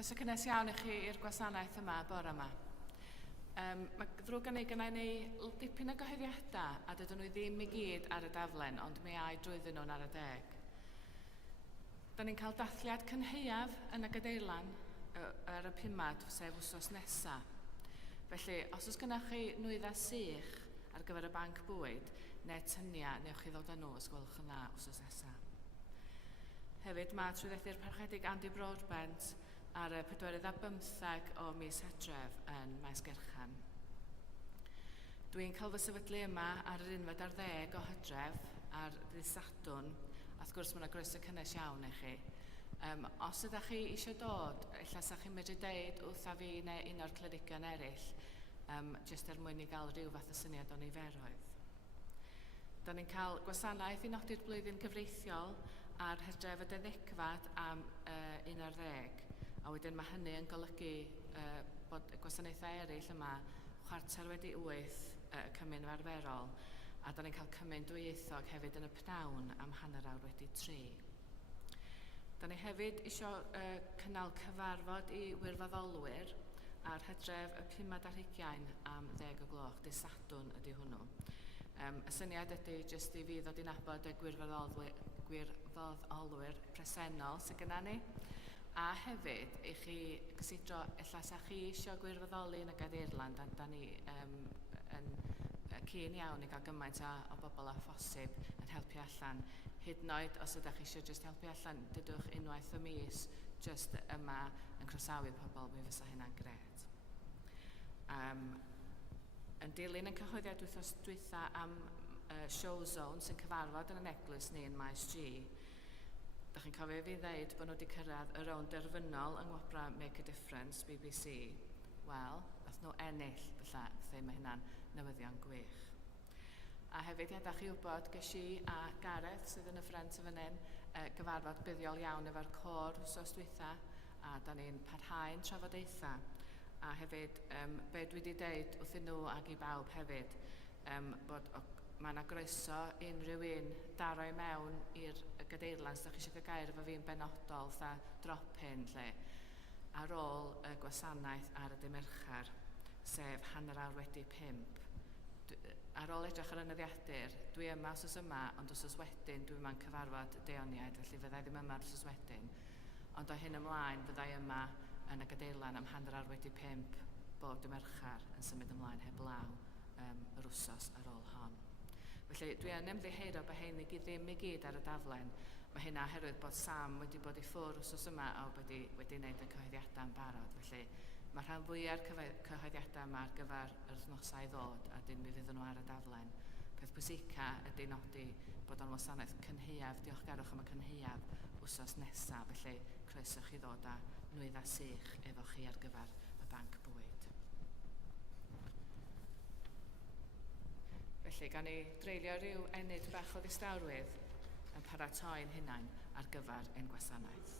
Croeso cynnes iawn i chi i'r gwasanaeth yma bore yma. Mae ddrwg yn ei gynnau ni dipyn o gyhoeddiadau a dydyn nhw ddim i gyd ar y daflen, ond mi ai drwyddyn nhw'n ar y deg. Da ni'n cael dathliad cynheuaf yn y gadeilan ar y 5, sef wsos nesaf. Felly, os oes gennych chi nwyddau sych ar gyfer y banc bwyd, neu tyniau, newch chi ddod â nhw os gwelwch yn dda wsos nesaf. Hefyd, mae trwyddedi'r parchedig Andy Broadbent ar y 15 o mis Hydref yn Maes Gerchan. Dwi'n cael fy sefydlu yma ar yr 11 o Hydref ar ddydd Sadwrn, a wrth gwrs mae yna groeso cynnes iawn i chi. Os ydych chi eisiau dod, ella sa chi'n medru deud wrtha fi neu un o'r clerigion eraill, jyst mwyn i gael rhyw fath o syniad o niferoedd. Da ni'n cael gwasanaeth i nodi'r blwyddyn gyfreithiol ar Hydref y 12 am 11, a wedyn mae hynny yn golygu bod y gwasanaethau eraill yma 7:45 cymun arferol, a da ni'n cael cymun dwyieithog hefyd yn y pnawn am 3:30. Da ni hefyd eisiau cynnal cyfarfod i wirfoddolwyr ar Hydref y 15 am 10 o gloch, dydd Sadwrn ydy hwnnw. Y syniad ydy jyst i fi ddod i nabod y gwirfoddolwyr presennol sydd gyda ni, a hefyd i chi gysidro, ella sa chi eisiau gwirfoddoli yn y Gadeirland, a da ni yn keen iawn i gael gymaint o bobl a phosib yn helpu allan. Hyd yn oed os ydych chi eisiau just helpu allan, dydwch unwaith y mis just yma yn croesawu pobl, mi fysa hynna'n gret. Yn dilyn yn cyhoeddiad wythnos dwytha am show zone sy'n cyfarfod yn y neglus ni yn Maes G. Da chi'n cofio fi ddeud bod nhw wedi cyrraedd y rownd derfynol yng ngwobra Make a Difference, BBC. Wel, dath nhw ennill, felly mae hynna'n newyddion gwych. A hefyd ydych chi wybod, ges i a Gareth sydd yn y ffrent y fan hyn, gyfarfod buddiol iawn efo'r cor wsos dwytha, a da ni'n parhau'n trafodaethau. A hefyd, be dwi wedi deud wrthyn nhw ac i bawb hefyd, bod mae yna groeso unrhyw un daro i mewn i'r Gadeirland, os ydych chi eisiau cael gair efo fi'n benodol, fatha drop-in, ar ôl y gwasanaeth ar y dydd Merchar, sef 5:30. Ar ôl edrych ar y nyddiadur, dwi yma wsos yma, ond wsos wedyn dwi yma'n cyfarfod deoniaid, felly fyddai ddim yma wsos wedyn. Ond o hyn ymlaen, fyddai yma yn y Gadeirland am 5:30 bob dydd Merchar yn symud ymlaen heb law yr wsos ar ôl hon. Felly dwi yn ymddiheuro bod hyn i ddim i gyd ar y daflen. Mae hynna oherwydd bod Sam wedi bod i ffwrdd wsos yma a wedi gwneud y cyhoeddiadau yn barod. Felly mae rhan fwyaf cyhoeddiadau yma ar gyfer yr wythnosau ddod a dyn mi fydd nhw ar y daflen. Peth pwysica ydy nodi bod o'n wasanaeth cynheuaf, diolchgarwch am y cynheuaf wsos nesaf, felly croeso chi ddod â nwyddau sych efo chi ar gyfer y banc bwyd. Felly, gan ni dreulio rhyw enid bach o ddistawrwydd yn paratoi'n hunain ar gyfer ein gwasanaeth.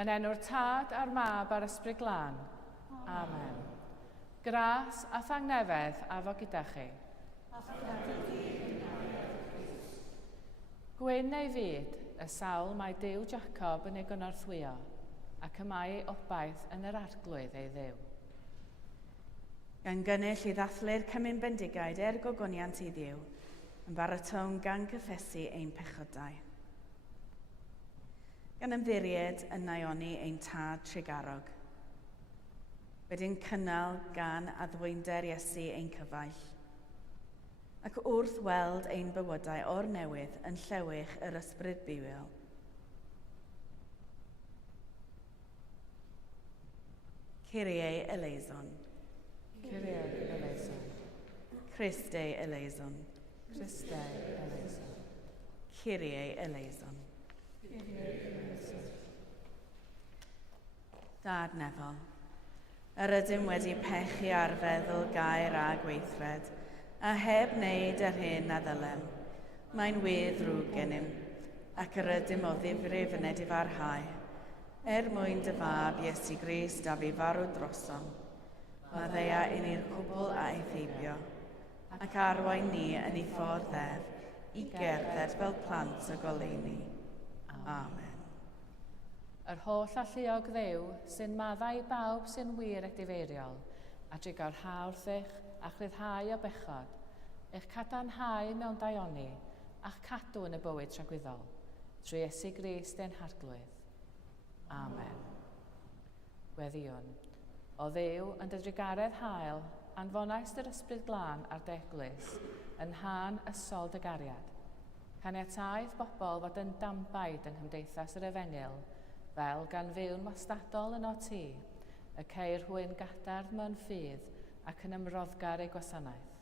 Yn enw'r Tad a'r Mab a'r Ysbryd Glân. Amen. Gras a thangnefedd a fo gyda chi. Gwyn ei fyd, y sawl mae Duw Jacob yn ei gynorthwyo, ac y mae ei obaith yn yr arglwydd ei dduw. Gan gynnull i ddathlu'r Cymun Bendigaid gogoniant i Dduw, yn baratwn gan gyffesu ein pechodau. Gan ymddiried yn naioni ein tad tregarog. Wedyn cynnal gan addwynder Iesu ein cyfaill. Ac wrth weld ein bywydau o'r newydd yn llewych yr ysbryd bywiol. Kyrie eleison. Kyrie eleison. Christe eleison. Christe eleison. Kyrie eleison. Dad Nefol, yr ydym wedi pechu ar feddwl gair a gweithred, a heb wneud yr hyn a ddylem. Mae'n wedd rwg gennym, ac yr ydym o ddifrif yn edi farhau, mwyn dy fab Iesu Grist a fi farw drosom. Mae ddeia un i'r cwbl a eithebio, ac arwain ni yn ei ffordd ef, i gerdded fel plant y goleuni. Amen. Yr holl alluog ddew sy'n maddau bawb sy'n wir edifeiriol, a drigo'r hawrthych a chryddhau o bechod, eich cadarnhau mewn daioni a'ch cadw yn y bywyd tragwyddol, trwy Iesu Grist ein harglwydd. Amen. Gweddiwn, o ddew yn dy drigaredd hael, anfonais yr ysbryd glân a'r deglys, yn han ysol dy gariad. Caniataeth bobl fod yn dambaid yng Nghymdeithas yr Efengil, fel gan fyw'n wastadol yn o ti, y ceir hwyn gadarn mewn ffydd ac yn ymroddgar ei gwasanaeth.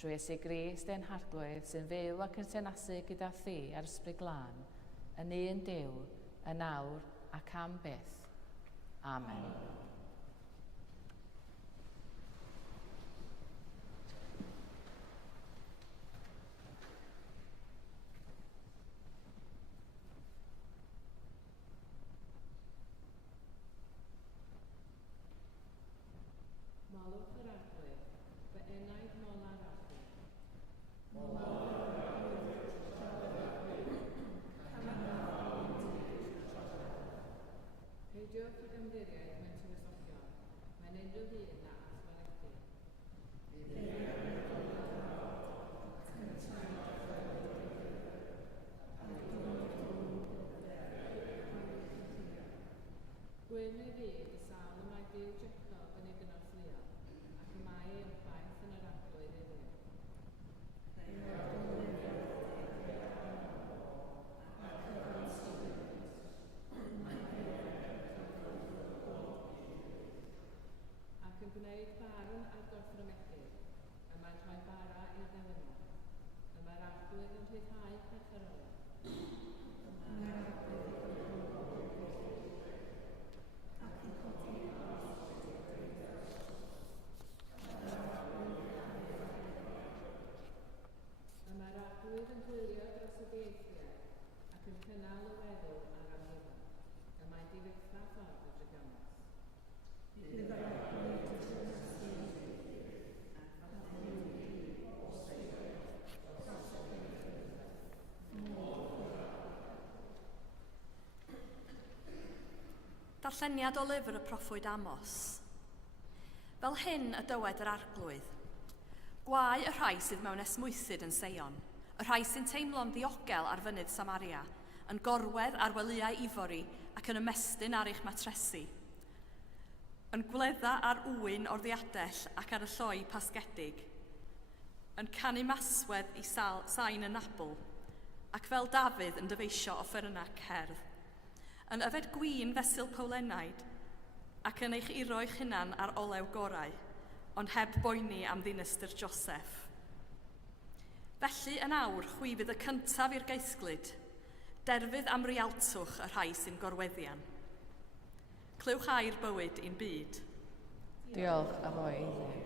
Trwy Iesu Grist ein harglwydd sy'n fyw ac yn tenasu gyda thi a'r ysbryd glân, yn un Duw, yn nawr ac am byth. Amen. Molwch yr arglwydd, fy enaid mola'r arglwydd. Peidiwch ag ymddiried mewn tywysogion, mae'n unrhyw un na athletu. Gwyn ei fyd y sawl y mae Duw Jacob yn ei gynorthwyo, ac y mae ei obaith yn yr arglwydd ei dduw. Ac yn gwneud barn ar gorthrymedydd, y mae'n rhoi bara i'r ddewynol. Y mae'r arglwydd yn rhyddhau percherolau. Mae'r arglwydd yn gwylio dros y dieithriad ac yn cynnal y weddw ar amheuon, y mae'n diwetha ffordd y drygones. Darlleniad o lyfr y proffwyd Amos. Fel hyn y dywed yr arglwydd. Gwau y rhai sydd mewn esmwythyd yn Seion, y rhai sy'n teimlo'n ddiogel ar fynydd Samaria, yn gorwedd ar welyau ifori ac yn ymestyn ar eich matresu. Yn gwledda ar wyn o'r ddiadell ac ar y lloi pasgedig. Yn canu maswedd i sain y nabl, ac fel Dafydd yn dyfeisio offeryna cerdd. Yn yfed gwin fesul Powlennaid, ac yn eich uro'ch hunan ar olew gorau, ond heb boeni am ddinistr Joseph. Felly yn awr chwi fydd y cyntaf i'r geisglyd, derfydd am rialtwch y rhai sy'n gorweddian. Clywch air bywyd i'n byd. Diolch am o'i iddi.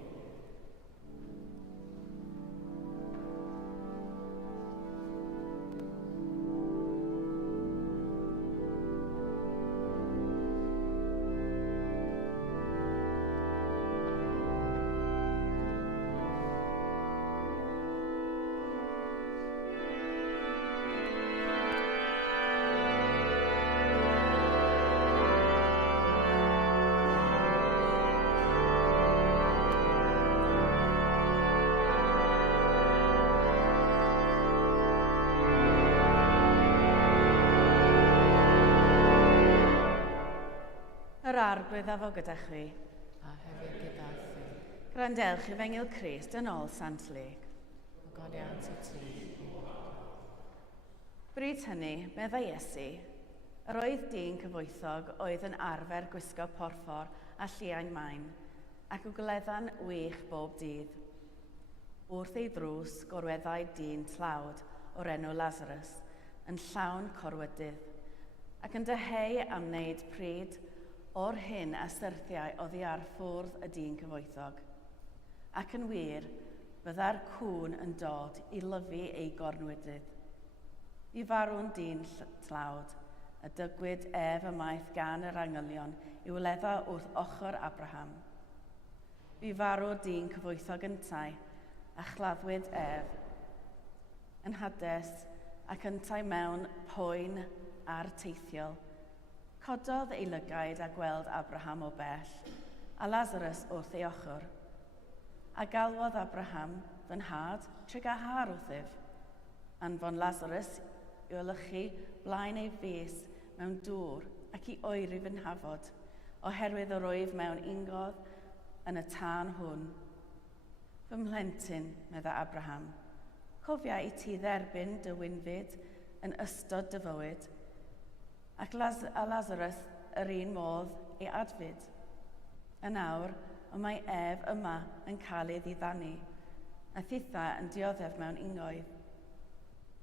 Yr arglwydd a fo gyda chi. A hefyd gyda thi. Grandewch i fengil Crist yn ôl Sant Leg. O goniant i ti. Bryd hynny, meddai Iesu, yr oedd dyn cyfoethog oedd yn arfer gwisgo porffor a lliain maen, ac o gleddan wych bob dydd. Wrth ei ddrws gorweddau dyn tlawd o'r enw Lazarus yn llawn corwydydd, ac yn dyheu am wneud pryd o'r hyn a syrthiau oddi ar ffwrdd y dyn cyfoethog. Ac yn wir, bydda'r cwn yn dod i lyfu ei gornwydydd. I farw'n dyn tlawd, y dygwyd ef ymaith gan yr angylion i weledda wrth ochr Abraham. Bu farw dyn cyfoethog yntau, a chladdwyd ef yn Hades ac yntau mewn poen a'r teithiol. Cododd ei lygaid a gweld Abraham o bell, a Lazarus wrth ei ochr. A galwodd Abraham fy nhad trigahar wrthyf, anfon Lazarus i olychu blaen ei fes mewn dŵr ac i oeri fy nhafod, oherwydd yr wyf mewn ungodd yn y tân hwn. Fy mhlentyn, medda Abraham, cofia i ti dderbyn dy wynfyd yn ystod dy fywyd, ac Lazarus yr un modd ei adfyd. Yn awr, y mae ef yma yn cael ei ddiddannu, a thitha yn dioddef mewn ungoedd.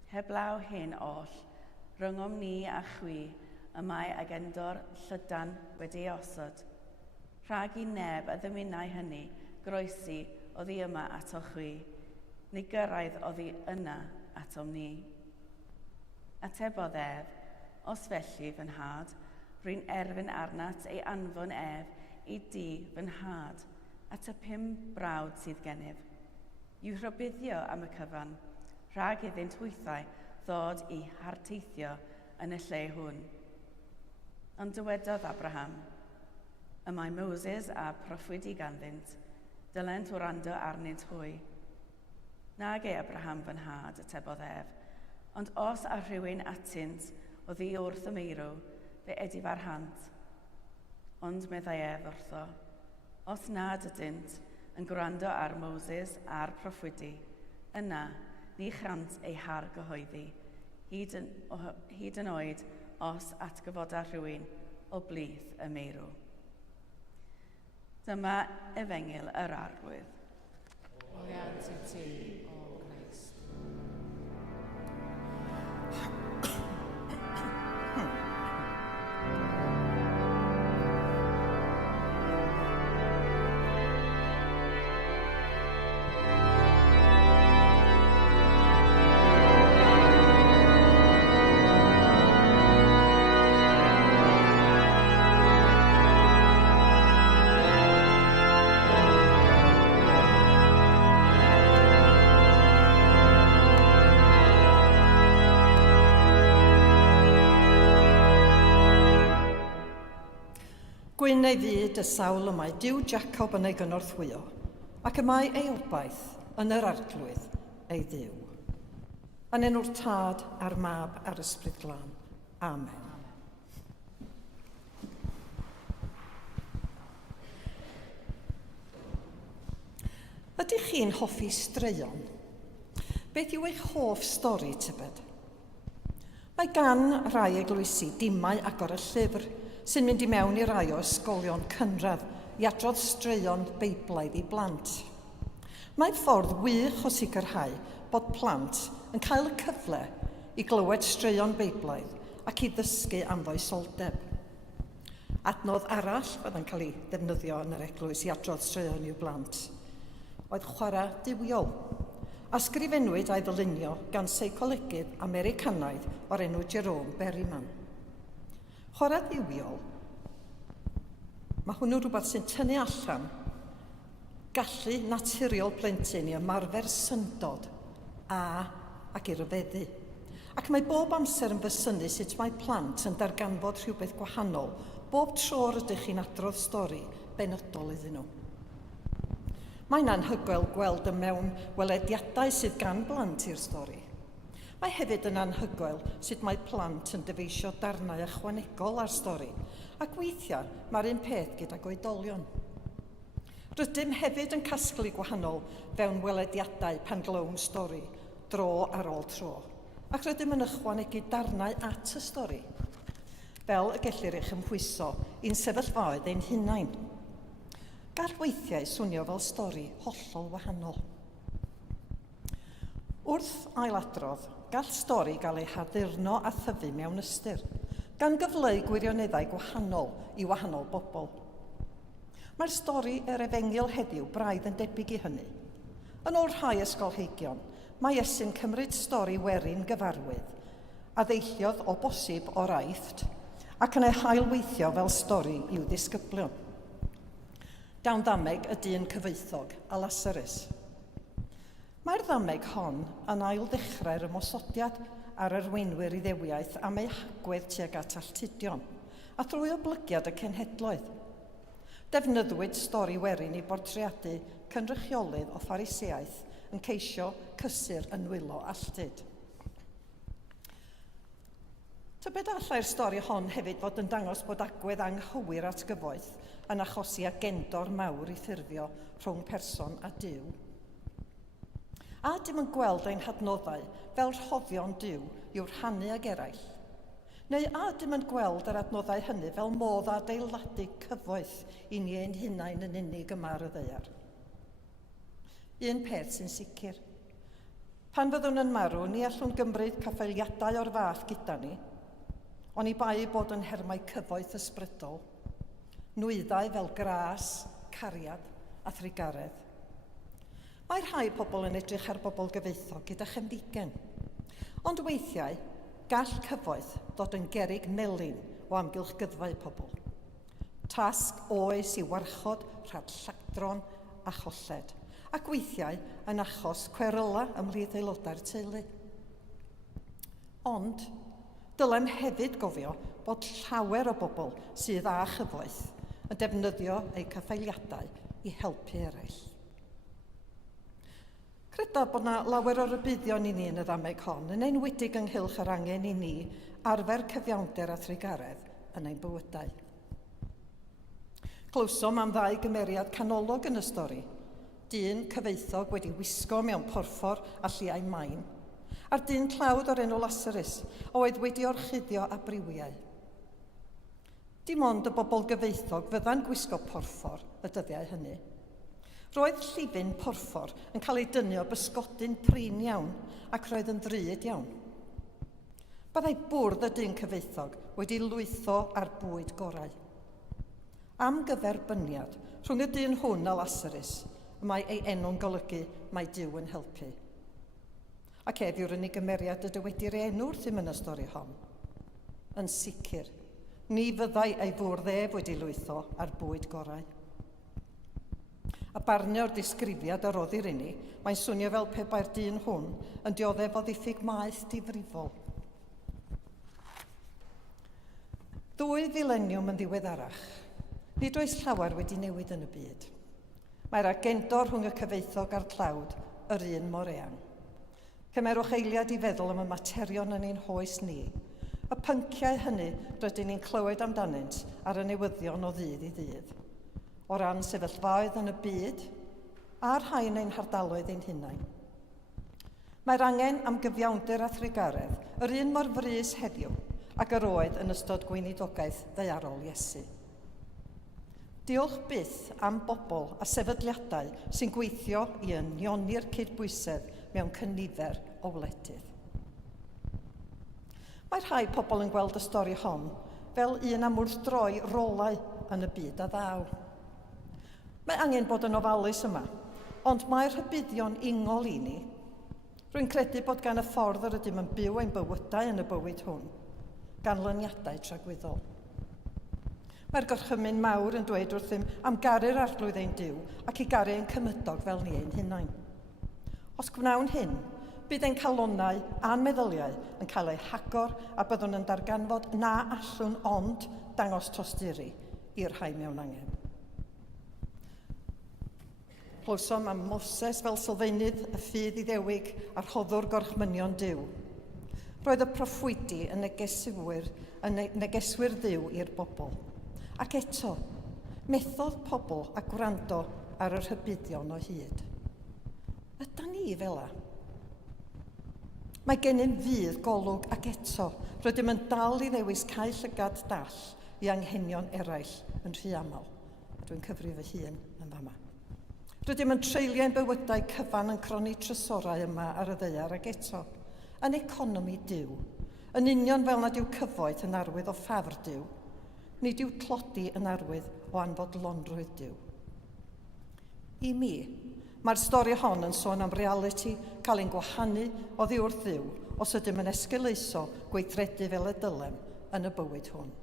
Heblaw hyn oll, rhyngom ni a chwi y mae agendor llydan wedi ei osod. Rhag i neb y ddymunau hynny groesi oddi yma ato chwi, neu gyrraedd oddi yna atom ni. Atebodd ef, os felly fy nhad, rwy'n erfyn arnat ei anfon ef i di fy nhad at y 5 brawd sydd gennyf. I'w rhybuddio am y cyfan, rhag iddynt wythau ddod i harteithio yn y lle hwn. Ond dywedodd Abraham, y mae Moses a proffwydi ganddynt, dylent wrando arnynt hwy. Nag ei Abraham fy nhad, atebodd ef, ond os a rhywun atynt o ddi wrth y meirw, fe edi farhant. Ond meddai ef wrtho, os nad ydynt yn gwrando ar Moses a'r proffwydi, yna ni chant ei har gyhoeddi, hyd yn oed os atgyfoda rhywun o blith y meirw. Dyma efengil yr arglwydd. Goniant i ti, o Christ. Gwyn ei fyd y sawl y mae Duw Jacob yn ei gynorthwyo, ac y mae ei obaith yn yr arglwydd ei ddiw. Yn enw'r Tad a'r Mab a'r Ysbryd Glân. Amen. Ydych chi'n hoffi straeon? Beth yw eich hoff stori tybed? Mae gan rai eglwysi dimau agor y llyfr sy'n mynd i mewn i rai o ysgolion cynradd i adrodd straeon Beiblaidd i blant. Mae'n ffordd wych o sicrhau bod plant yn cael y cyfle i glywed straeon Beiblaidd ac i ddysgu am foesoldeb. Adnodd arall byddai'n cael ei ddefnyddio yn yr eglwys i adrodd straeon i'w blant oedd chwarae diwiol. Ysgrifennwyd a'i ddylunio gan seicolegydd Americanaidd o'r enw Jerome Berryman. Chwarae ddiwiol, mae hwnnw rhywbeth sy'n tynnu allan gallu naturiol plentyn i ymarfer syndod ac i ryfeddu. Ac mae bob amser yn fysynu sut mae plant yn darganfod rhywbeth gwahanol bob tro rydych chi'n adrodd stori benodol iddyn nhw. Mae'n anhygoel gweld y mewn welediadau sydd gan blant i'r stori. Mae hefyd yn anhygoel sut mae plant yn dyfeisio darnau ychwanegol ar stori, ac weithiau mae'r un peth gydag oedolion. Rydym hefyd yn casglu gwahanol fewn welediadau pan glown stori, dro ar ôl tro, ac rydym yn ychwanegu darnau at y stori, fel y gellir eich ymhwyso i'n sefyllfaoedd ein hunain. Gall weithiau swnio fel stori hollol wahanol. Wrth ailadrodd, gall stori gael ei haddurno a thyfu mewn ystyr, gan gyfleu gwirioneddau gwahanol i wahanol bobl. Mae'r stori yr Efengil heddiw braidd yn debyg i hynny. Yn ôl rhai ysgolheigion, mae Iesu'n cymryd stori werin gyfarwydd, a ddeilliodd o bosib o'r aifft, ac yn ei hailweithio fel stori i'w ddisgyblion. Dawn ddameg y dyn cyfoethog a Lasarus. Mae'r ddameg hon yn ail ddechrau'r ymosodiad ar arweinwyr Iddewiaeth am ei hagwedd tuag at alltudion, a drwy oblygiad y cenhedloedd. Defnyddiwyd stori werin i bortreadu cynrychiolydd o Phariseaeth yn ceisio cysur yn wylo alltyd. Tybed allai'r stori hon hefyd fod yn dangos bod agwedd anghywir at gyfoeth yn achosi agendor mawr i ffurfio rhwng person a Duw. A dim yn gweld ein hadnoddau fel rhoddion Duw i'w rhannu ag eraill. Neu a dim yn gweld yr adnoddau hynny fel modd adeiladu cyfoeth i ni ein hunain yn unig yma ar y ddaear. Un peth sy'n sicr. Pan fyddwn yn marw, ni allwn gymryd caffaeliadau o'r fath gyda ni, ond i bai bod yn hermau cyfoeth ysbrydol, nwyddau fel gras, cariad a thrigaredd. Mae rhai pobl yn edrych ar bobl gyfoethog gyda chefndigen, ond weithiau gall cyfoeth ddod yn gerrig melyn o amgylch gyddfau pobl. Tasg oes i warchod rhag lladron a cholled, ac weithiau yn achos cweryla ymhlith aelodau'r teulu. Ond dylem hefyd gofio bod llawer o bobl sydd â chyfoeth yn defnyddio eu caffaeliadau i helpu eraill. Credaf bod yna lawer o rybuddion i ni yn y ddameg hon, yn enwedig ynghylch yr angen i ni arfer cyfiawnder a thrigaredd yn ein bywydau. Clywsom am ddau gymeriad canolog yn y stori, dyn cyfoethog wedi wisgo mewn porffor a lliau main, a'r dyn tlawd o'r enw Lasarus, oedd wedi orchuddio a briwiau. Dim ond y bobl gyfoethog fydda'n gwisgo porffor y dyddiau hynny. Roedd llifyn porffor yn cael ei dynnu o bysgodyn prin iawn ac roedd yn ddrud iawn. Byddai bwrdd y dyn cyfoethog wedi lwytho ar bwyd gorau. Am gyferbyniad rhwng y dyn hwn a Lasarus, mae ei enw'n golygu mae Duw yn helpu. Ac yw'r unig gymeriad y dywedir ei enw wrthym yn y stori hon. Yn sicr, ni fyddai ei fwrdd ef wedi lwytho ar bwyd gorau. A barnio'r disgrifiad a roddir i ni, mae'n swnio fel pe bai'r dyn hwn yn dioddef o ddiffyg maeth difrifol. 2 fileniwm yn ddiweddarach. Nid oes llawer wedi newid yn y byd. Mae'r agendor rhwng y cyfoethog a'r tlawd yr un mor eang. Cymerwch eiliad i feddwl am y materion yn ein hoes ni, y pynciau hynny rydyn ni'n clywed amdanynt ar y newyddion o ddydd i ddydd. O ran sefyllfaoedd yn y byd, a'r rhain ein hardaloedd ein hunain. Mae'r angen am gyfiawnder a thrigaredd, yr un mor frys heddiw, ac yr oedd yn ystod gweinidogaeth ddaearol Iesu. Diolch byth am bobl a sefydliadau sy'n gweithio i ynnioni'r cydbwysedd mewn cynifer o wledydd. Mae rhai pobl yn gweld y stori hon fel un am wrthdroi rolau yn y byd a ddaw. Mae angen bod yn ofalus yma, ond mae'r rhybuddion ingol i ni. Rwy'n credu bod gan y ffordd yr ydym yn byw ein bywydau yn y bywyd hwn, ganlyniadau tragwyddol. Mae'r gorchymyn mawr yn dweud wrthym am garu'r arglwydd ein Duw ac i garu ein cymydog fel ni ein hunain. Os gwnawn hyn, bydd ein calonnau a'n meddyliau yn cael eu hagor a byddwn yn darganfod na allwn ond dangos tosturi i'r rhai mewn angen. Clywsom am Moses fel sylfaenydd y ffydd Iddewig a'r rhoddwr gorchmynion Duw, roedd y proffwydi yn negeswyr dduw i'r bobl. Ac eto, methodd pobl a gwrando ar yr rhybuddion o hyd. Yda ni fel a? Mae gennym fydd golwg ac eto, rydym yn dal i ddewis cael llygad dall i anghenion eraill yn rhy aml. A dwi'n cyfri fy hun yn fama. Rydym yn treulio ein bywydau cyfan yn cronni trysorau yma ar y ddaear ac eto, yn economi diw, yn union fel nad yw cyfoeth yn arwydd o ffafr diw, nid yw tlodi yn arwydd o anfodlonrwydd diw. I mi, mae'r stori hon yn sôn am reality cael ein gwahanu o ddiwrth ddiw os ydym yn esgeleiso gweithredu fel y dylem yn y bywyd hwn.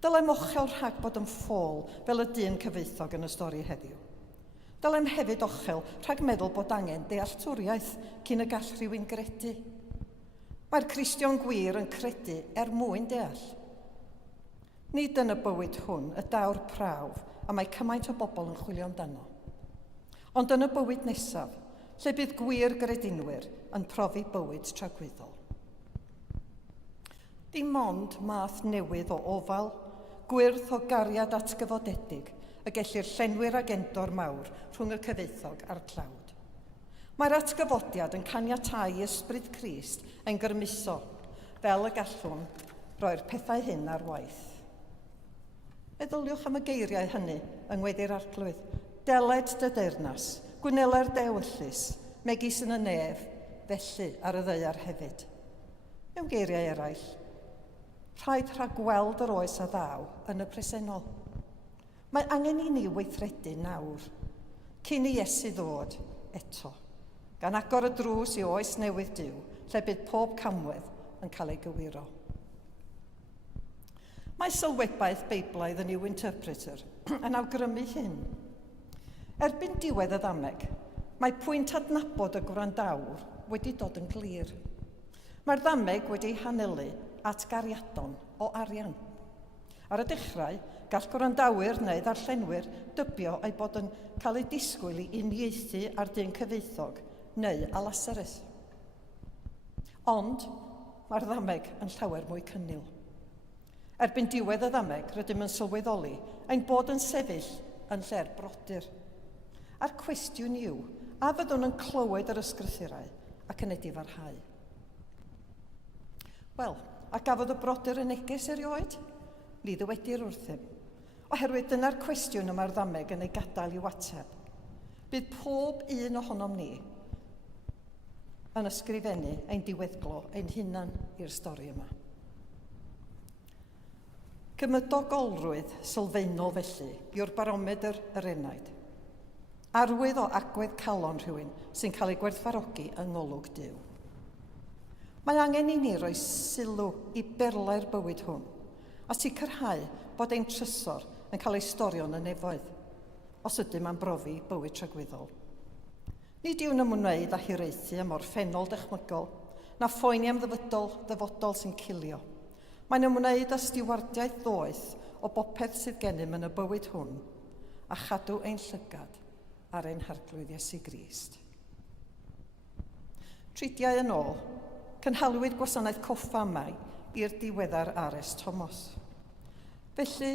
Dylem ochel rhag bod yn ffôl fel y dyn cyfoethog yn y stori heddiw. Dylem hefyd ochel rhag meddwl bod angen dealltwriaeth cyn y gall rhywun gredu. Mae'r Cristion gwir yn credu mwyn deall. Nid yn y bywyd hwn y dawr prawf a mae cymaint o bobl yn chwilio amdano. Ond yn y bywyd nesaf, lle bydd gwir gredinwyr yn profi bywyd tragwyddol. Dim ond math newydd o ofal, gwyrth o gariad atgyfodedig y gellir llenwi'r agentwr mawr rhwng y cyfoethog a'r tlawd. Mae'r atgyfodiad yn caniatáu ysbryd Crist yn gyrmuso, fel y gallwn roi'r pethau hyn ar waith. Meddyliwch am y geiriau hynny yng Ngweddi'r Arglwydd. Deled dy deyrnas, gwnela'r dewyllus, megis yn y nef, felly ar y ddaear hefyd. Mewn geiriau eraill, rhaid rhagweld yr oes a ddaw yn y presennol. Mae angen i ni weithredu nawr, cyn i Iesu ddod eto, gan agor y drws i oes newydd diw, lle bydd pob camwedd yn cael ei gywiro. Mae sylwebaeth Beiblaidd y New Interpreter yn awgrymu hyn. Erbyn diwedd y ddameg, mae pwynt adnabod y gwrandawr wedi dod yn glir. Mae'r ddameg wedi'i hanelu at gariadon o arian. Ar y dechrau, gall gwrandawyr neu ddarllenwyr dybio ei bod yn cael ei disgwyl i uniaethu ar dyn cyfoethog neu a Lasarus. Ond mae'r ddameg yn llawer mwy cynnil. Erbyn diwedd y ddameg, rydym yn sylweddoli ein bod yn sefyll yn lle'r brodyr. A'r cwestiwn yw, a fyddwn yn clywed yr ysgrythurau ac yn edifarhau. Wel, a gafodd y brodyr yn neges erioed? Ni ddywedir wrthym. Oherwydd dyna'r cwestiwn yma'r ddameg yn ei gadael i'w ateb. Bydd pob un ohonom ni yn ysgrifennu ein diweddglo ein hunan i'r stori yma. Gymydogolrwydd sylfaenol felly yw'r baromedr yr enaid. Arwydd o agwedd calon rhywun sy'n cael ei gwerthfarogi yng ngolwg Duw. Mae angen i ni roi sylw i berlau'r bywyd hwn a sicrhau bod ein trysor yn cael ei storion yn nefoedd, os ydym am brofi bywyd tragwyddol. Nid yw'n ymwneud â hiraethu am orffennol dychmygol, na phoeni am ddyfodol sy'n cilio. Mae'n ymwneud â stiwardiaeth ddoeth o bopeth sydd gennym yn y bywyd hwn a chadw ein llygad ar ein harglwydd Iesu Grist. Tridiau yn ôl, cynhalwyd gwasanaeth coffa yma i'r diweddar Ares Thomas. Felly,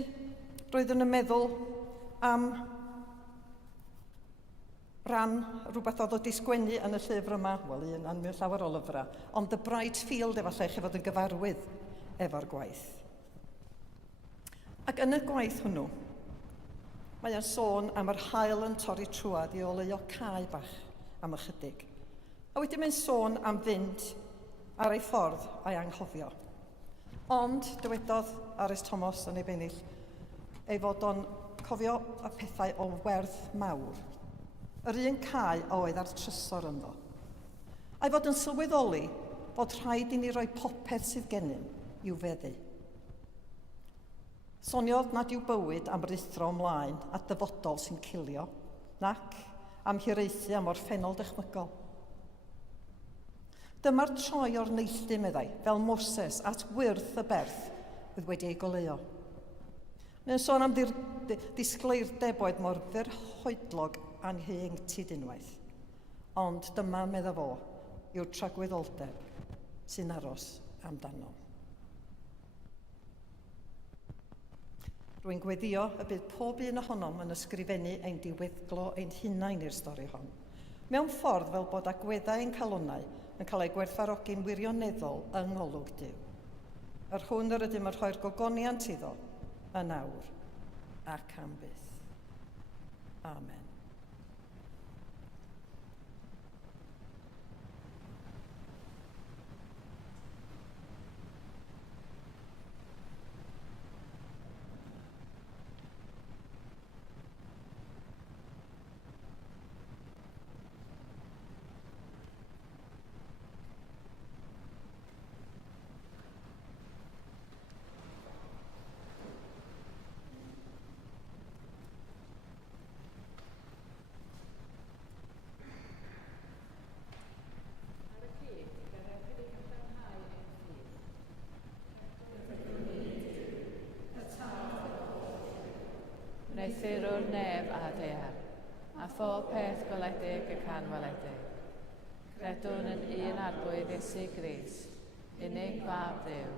roeddwn yn meddwl am ran rhywbeth oedd o disgwennu yn y llyfr yma, wel un an mewn llawer o lyfrau, ond The Bright Field efallai chi fod yn gyfarwydd efo'r gwaith. Ac yn y gwaith hwnnw, mae o'n sôn am yr haul yn torri trwad i oleuo cae bach am ychydig. A wedyn mae'n sôn am fynd ar ei ffordd a'i anghofio. Ond, dywedodd Ares Thomas yn ei bennill, ei fod o'n cofio y pethau o werth mawr. Yr un cae a oedd ar trysor ynddo. A'i fod yn sylweddoli fod rhaid i ni roi popeth sydd gennym i'w feddu. Soniodd nad yw bywyd am rithro ymlaen at dyfodol sy'n cilio, nac am hiraethu am orffennol dychmygol. Dyma'r troi o'r neilltu, meddai, fel Moses at wyrth y berth fydd wedi ei goleuo. Mae'n sôn am disgleirdeb oedd mor fyrhoedlog anheinctid unwaith. Ond dyma, medda fo, yw'r tragwyddoldeb. sy'n aros amdano. Rwy'n gweddio y bydd pob un ohonom yn ysgrifennu ein diweddglo ein hunain i'r stori hon. Mewn ffordd fel bod agweddau ein calonnau yn cael ei gwerthfawrogi'n wirioneddol yng ngolwg Duw. Yr hwn yr ydym yn rhoi'r gogoniant iddo, yn awr ac am byth. Amen. Wnaethir o'r nef a daear, a phob peth gweledig y canweledig. Credwn yn un arglwydd Iesu Grist, unig fab Dduw,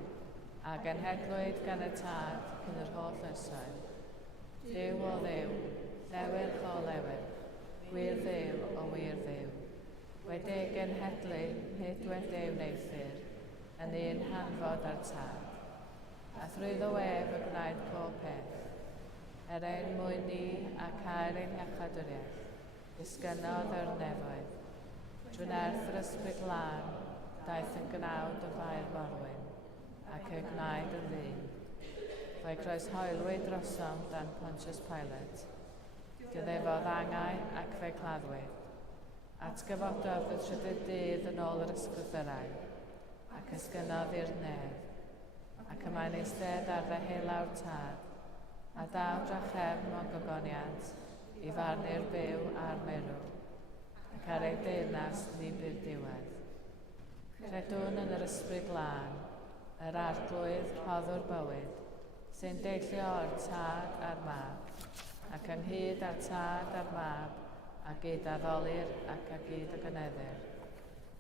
a genhedlwyd gan y Tad cyn yr holl oesoedd. Duw o Dduw, lewyrch o lewyrch, wir Dduw o wir Dduw. Wedi genhedlu nid wedi'w neithir, yn un hanfod ar Tad. A thrwy ddywef y gwnaed pob peth. Ein mwyn ni ac air ein iachadwriaeth, disgynodd yr nefoedd. Drwy'n erth yr ysbryd glân, daeth yn gnawd y fair forwyn, ac y gwnaed yn ddyn. Fe'i croeshoelwyd drosom dan Pontius Pilate. Diddefodd angau ac fe'i claddwyd. Atgyfododd y trydydd dydd yn ôl yr ysgrythyrau, ac ysgynodd i'r nef, ac yma'n eistedd ar ddehelawr Tad, a daw drachefn mewn gogoniant i farnu'r byw a'r merw, ac ar ei deyrnas ni bydd diwedd. Credwn yn yr ysbryd glân, yr arglwydd rhoddwr bywyd, sy'n deillio o'r Tad a'r Mab, ac ynghyd â'r Tad a'r Mab, a gyd addolir ac a gyd y gyneddir,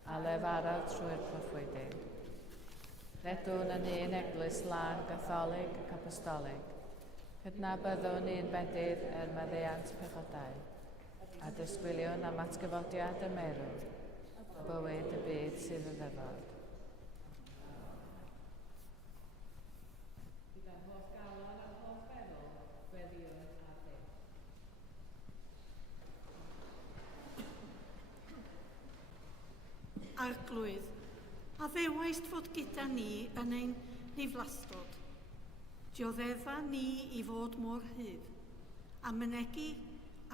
a lefarod trwy'r proffwydig. Credwn yn un eglwys lân Gatholig ac Apostolig, cydnabyddwn un bedydd maddeuant pechodau, a dysgwiliwn am atgyfodiad y merw, o bywyd y byd sydd yn ddyfod. Bydd yn holl galon a holl feddwl gweddiwn a ddim. Arglwydd, a ddewais fod gyda ni yn ein ddiflastod. Dioddefa ni i fod mor hydd, a mynegu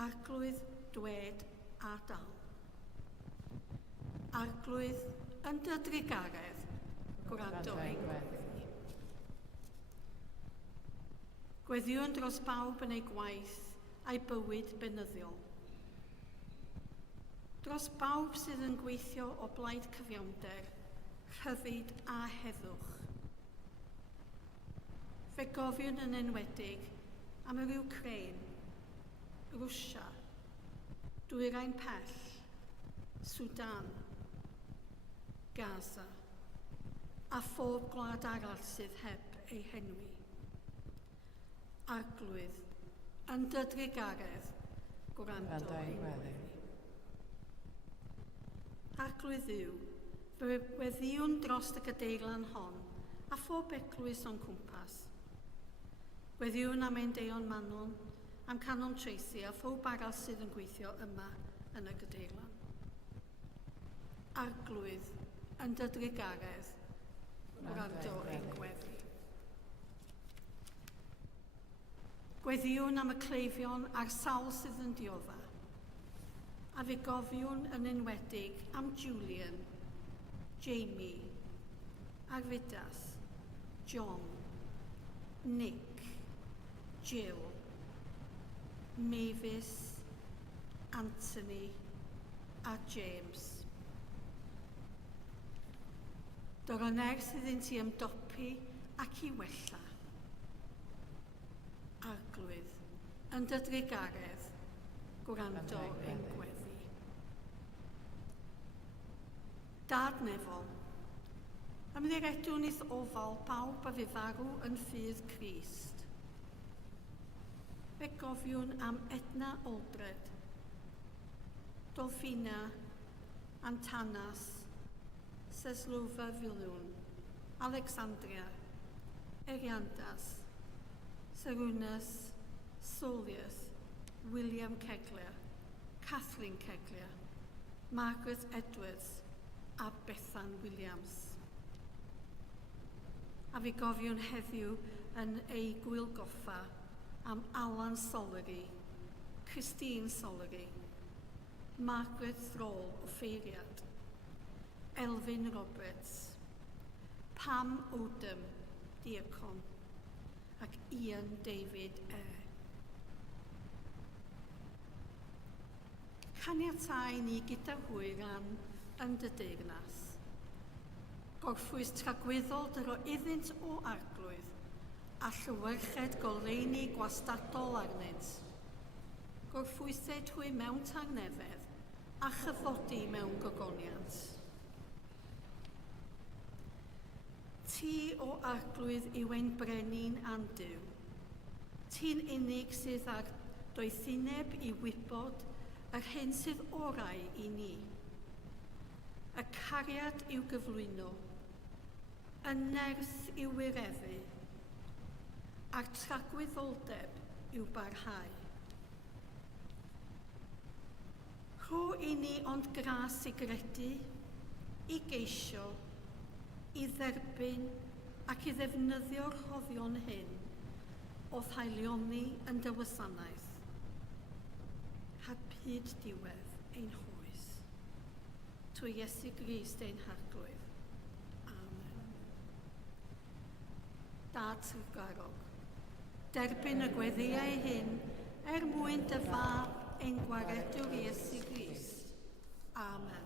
arglwydd dwed a dal. Arglwydd yn dy drigaredd, gwrando ein gweddi. Gweddiwn dros bawb yn ei gwaith a'i bywyd benyddiol. Dros bawb sydd yn gweithio o blaid cyfiawnder, rhyddid a heddwch. Fe gofiwn yn enwedig am yr Ukraine, Rwsia, Dwyrain Pell, Sudan, Gaza, a phob gwlad arall sydd heb ei henwi. Arglwydd, yn dy drigaredd, gwrando ein gweddi. Arglwydd yw, fe weddiwn dros y gadeilan hon, a phob eglwys o'n cwmpas. Weddiwn am ein deion Manon, am Canon Tracy a phob arall sydd yn gweithio yma yn y gadeilan. Arglwydd yn dy drigaredd, gwrando ein gweddi. Gweddiwn am y cleifion a'r sawl sydd yn diodda, a fe gofiwn yn enwedig am Julian, Jamie, Arvidas, John, Nick, Jill, Mavis, Anthony a James. Doroneg sydd yn ti ymdopi ac i wella. Arglwydd, yn dy drigaredd, gwrando ein gweddi. Dad Nefol, Ymddiredwn i'r ofal pawb a fu farw yn ffydd Crist. Fe gofiwn am Edna Oldred, Dolffina, Antanas, Seslova Filiwn, Alexandria, Eriandas, Sarunas, Solius, William Kegler, Kathleen Kegler, Margaret Edwards a Bethan Williams. A fi gofiwn heddiw yn ei gwylgoffa am Alan Solery, Christine Solery, Margaret Thrall o Ffeiriad, Elfyn Roberts, Pam Odom, Diacon, ac Ian David Eyre. Caniatáu ni gyda hwyran yn dy deyrnas. Gorffwys tragweddol dyro iddynt o arglwydd a llywyrched golreini gwastadol arnynt. Gorffwysed hwy mewn tangnefedd a chyfodi mewn gogoniant. Ti o arglwydd yw ein brenin a'n Duw. Ti'n unig sydd ag doethineb i wybod yr hyn sydd orau i ni. Y cariad i'w gyflwyno, y nerth i'w wireddu, a'r tragwyddoldeb i'w barhau. Rho i ni ond gras i gredu, i geisio, i dderbyn ac i ddefnyddio'r rhoddion hyn o thailioni yn dy wasanaeth. Hyd diwedd ein hoes. Trwy Iesu Grist ein harglwydd. Amen. Dad Tregarog, derbyn y gweddiau hyn mwyn dy fab ein gwaredwr Iesu Grist. Amen.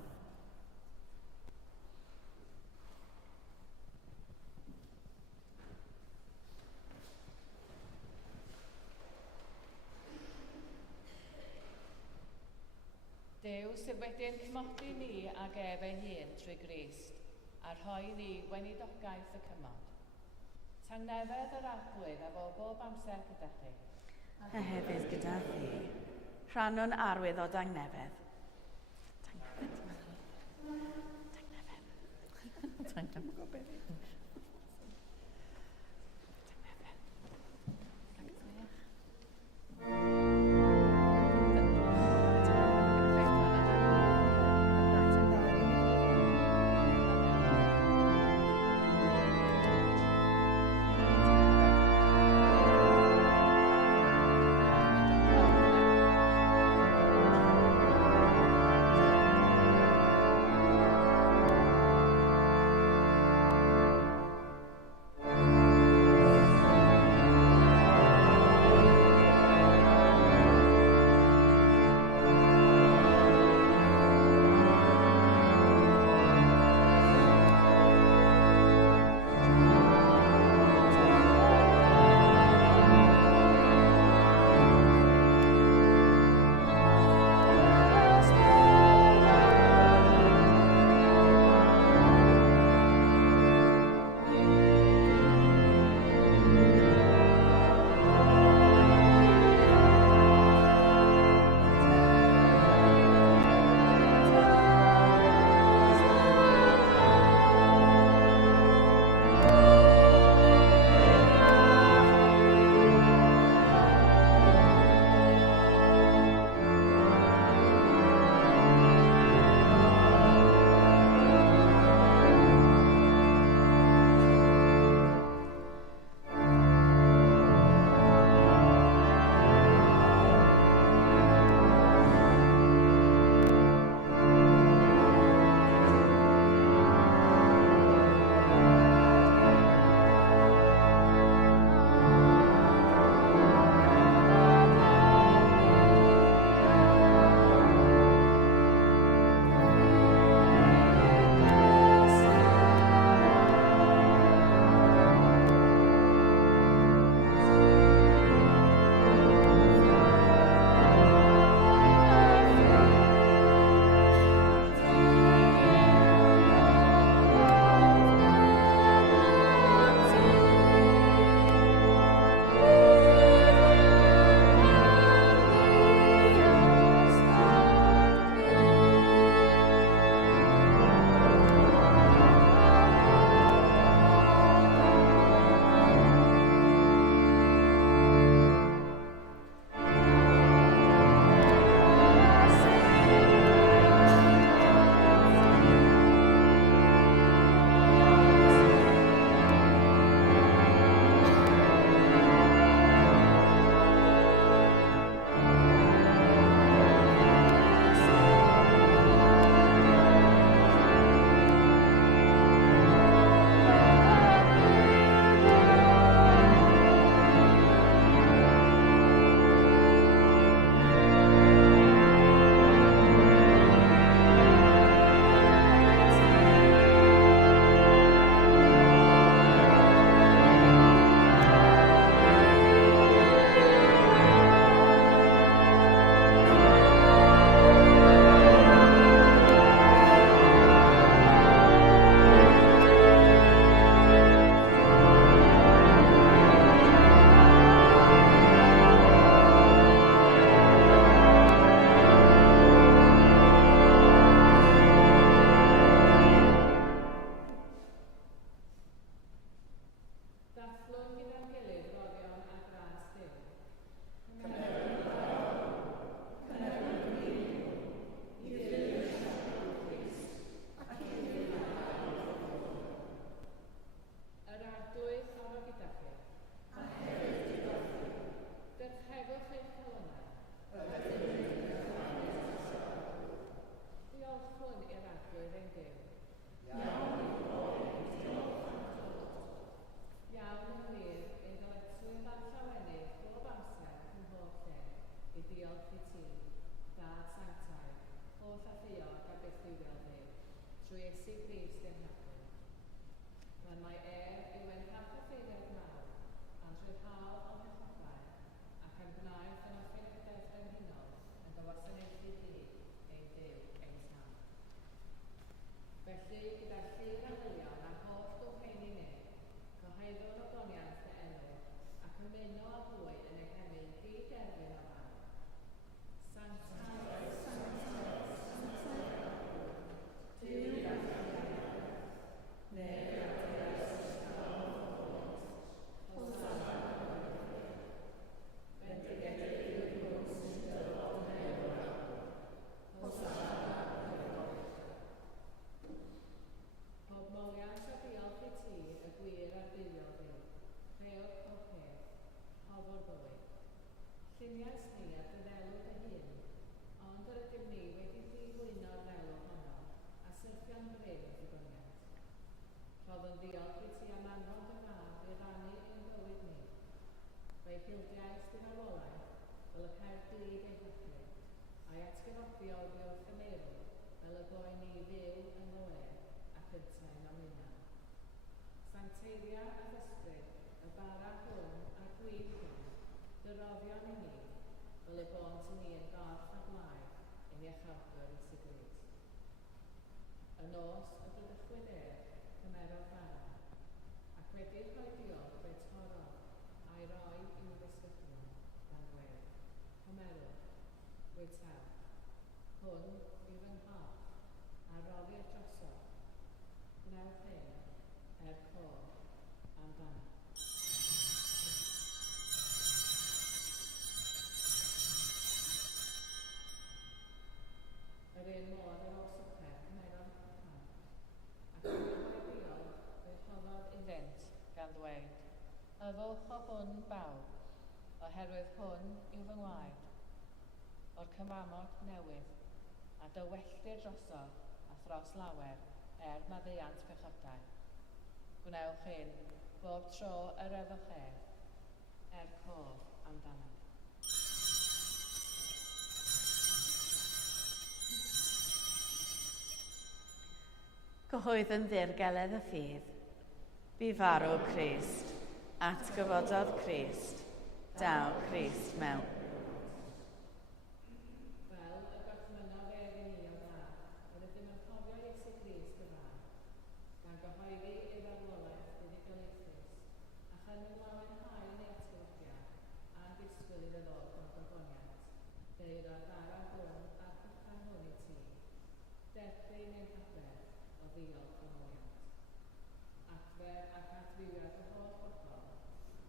Dew sydd wedi'n cymodi ni ag ef ei hun trwy Grist, a rhoi ni weinidogaeth y cymod. Tangnefedd yr arglwydd a fo bob amser gyda chi. A hefyd gyda chi. Rhannwn arwydd o dangnefedd. Ffynias ni ar ddyfelwyd y hyn, ond yr ydym ni wedi ddiwyno'r ddelw honno a syrthio'n bryn y ddigoniad. Roedd yn ddiolch i ti am anfon dy fab i rannu ein bywyd ni. Fe'i hildiais di farwolaeth fel y Caerdydd ei hychlu, a'i atgyfodi o wrth y meirw fel y boen ni fyw yn y le ac yntau'n amuna. Sancteiria a ddysbryd y bara hwn a gwir hwn, dyroddion i ni, fel y bont i ni yn gorff a blaen yn iachawdwr i Sigrist. Y nos y Dydd cymerodd bara, ac wedi rhoi diolch fe torodd a'i roi i'w ddisgyblion gan ddweud, cymerwch, wytaw, hwn yw fy nghorff, a roddir drosodd. Gwnewch hyn cof amdano. Yr un modd ar ôl swper cymerodd pan, ac yn rhoi diolch fe rhoddodd iddynt gan ddweud, yddwch o hwn bawb, oherwydd hwn yw fy ngwaed, o'r cyfamod newydd, a dywelltir drosodd a thros lawer maddeuant pechodau. Gwnewch hyn bob tro yr yddwch cof amdano. Cyhoedd yn ddirgeledd y ffydd, bu farw Crist, atgyfododd Crist, daw Crist mewn. Fel y gorthmynodd ef i ni o dda, yr ydym yn cofio Iesu Grist y fan, gan gyhoeddi ei farwolaeth fuddugoliaethus, a chynwlawenhau ei atgyfodiad a'n disgwyl iddo ddod o'r gogoniant, deud o'r bara hwn a'r cyfan hwn i ti, derbyn ein habedd o ddiolch o mwyant. Adfer ac adfywiad y holl bobl,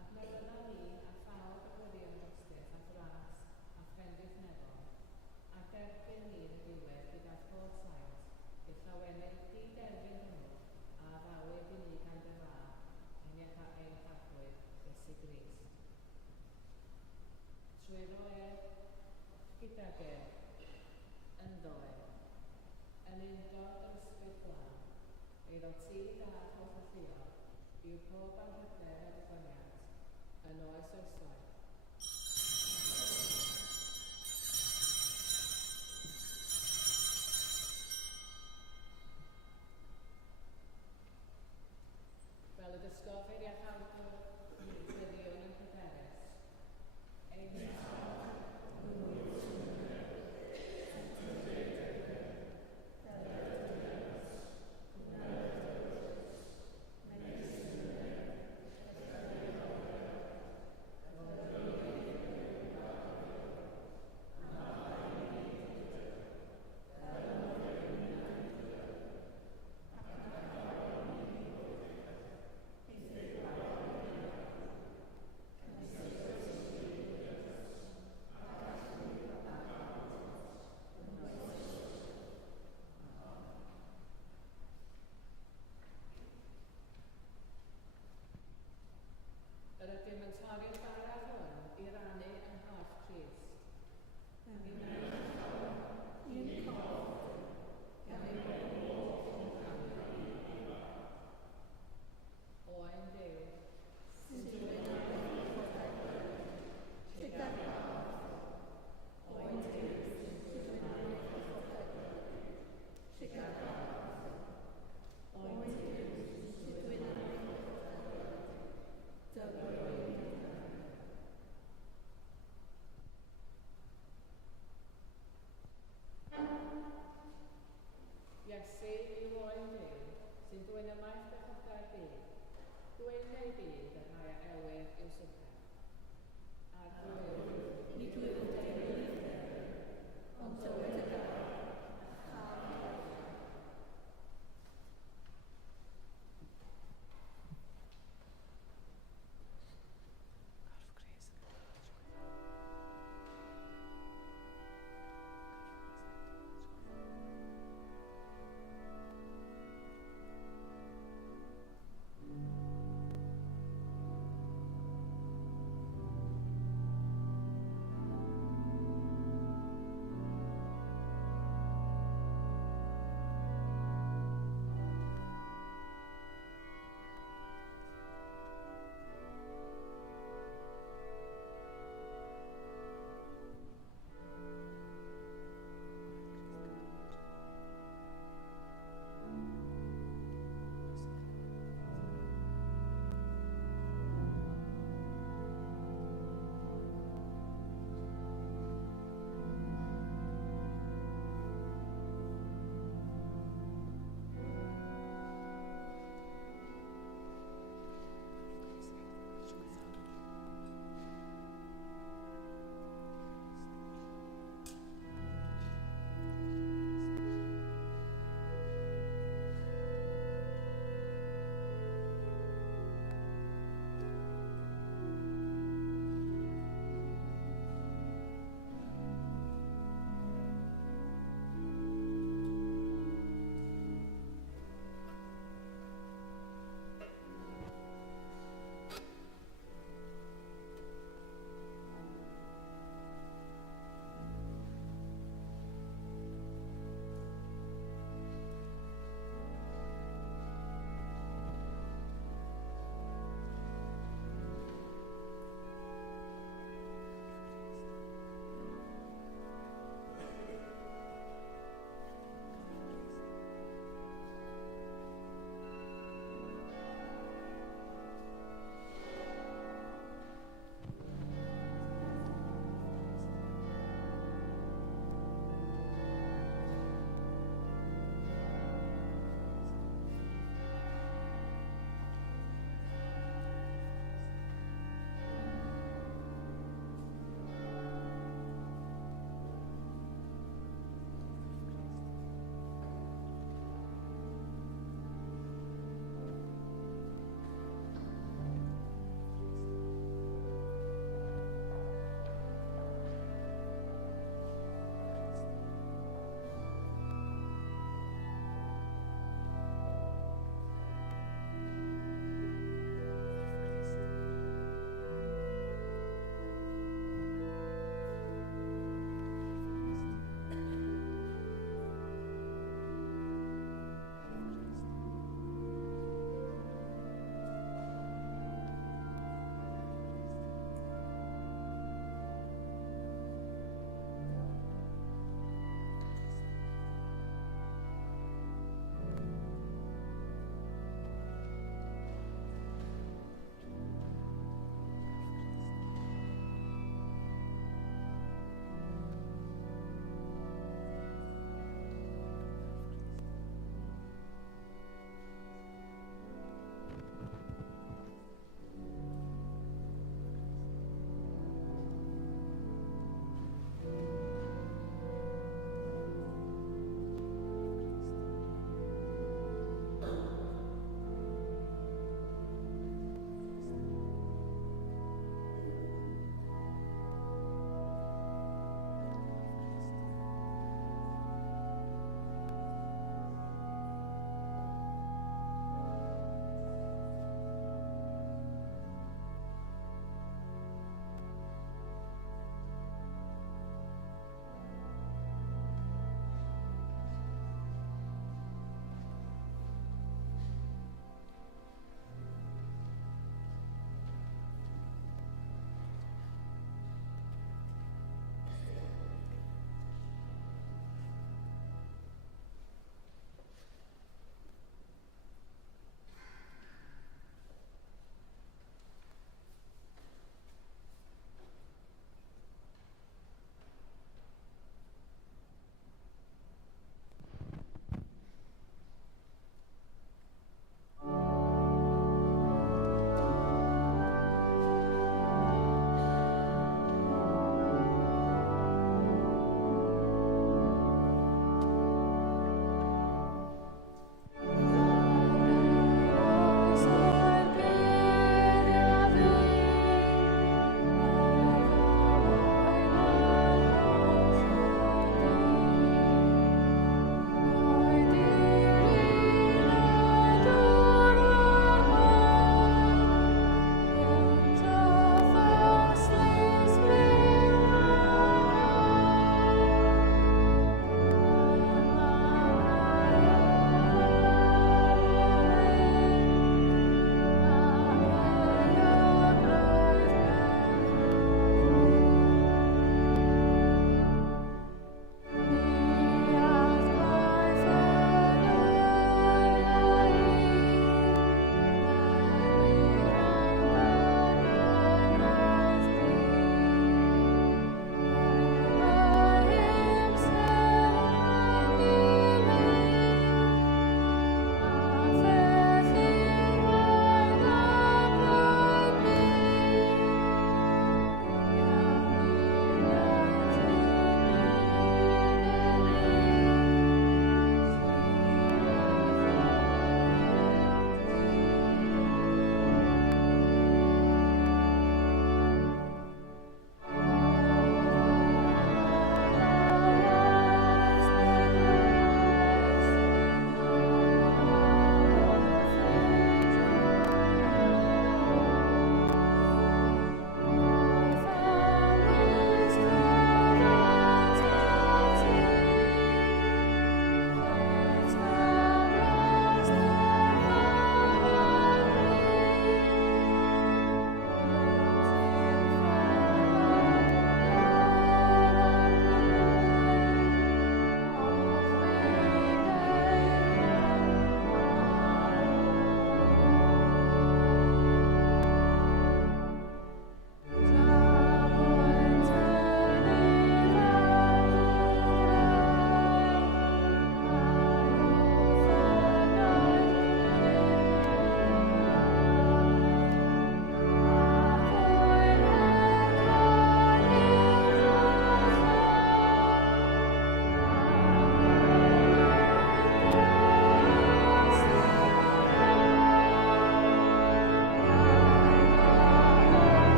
ac meddylna ni a phawb ac wedi ymdrosteth a thras a phendithneddol, a derbyn ni yn y diwedd gyda pob saint, i'r llawenydd di-derbyn hwnnw a addawyd i ni gan dy dda, ein chadwyr Iesu Grist. Trwy roed gydag yn ddoe, yn undod yr ysbryd glân, eiddo ti da holl y llio, yw pob anhyder a ddiffoniad, yn oes oesoedd. Fel y dysgofir iachawdwr, dyddiwn yn hyderus. Amen.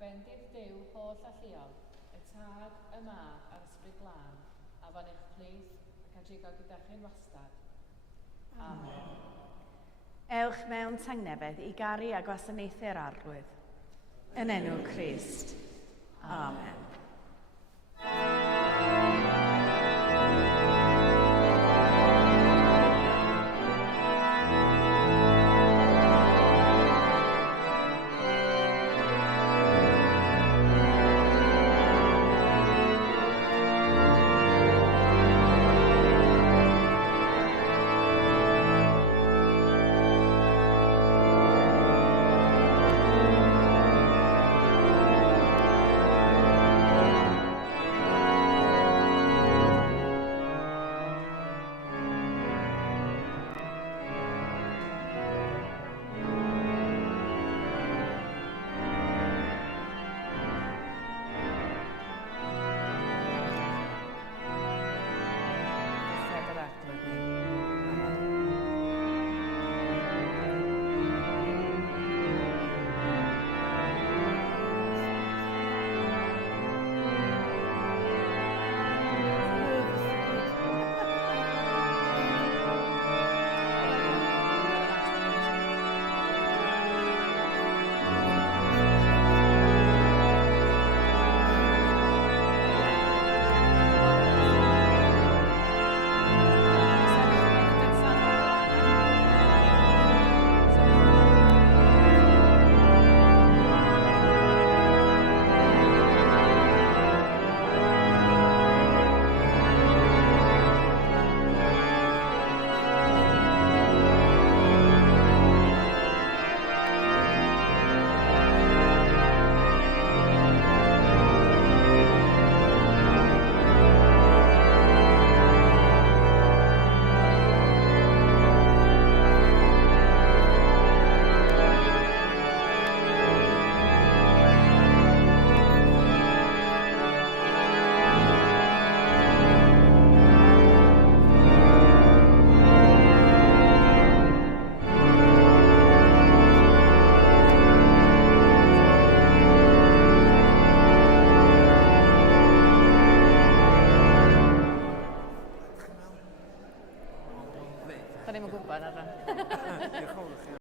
bendith Duw holl a lleol, y tad, y mab a'r ysbryd glân, a fan eich plith ac a jigo gyda chi'n wastad. Amen. Ewch mewn tangnefedd i garu a gwasanaethu'r arglwydd. Yn enw Crist. Amen.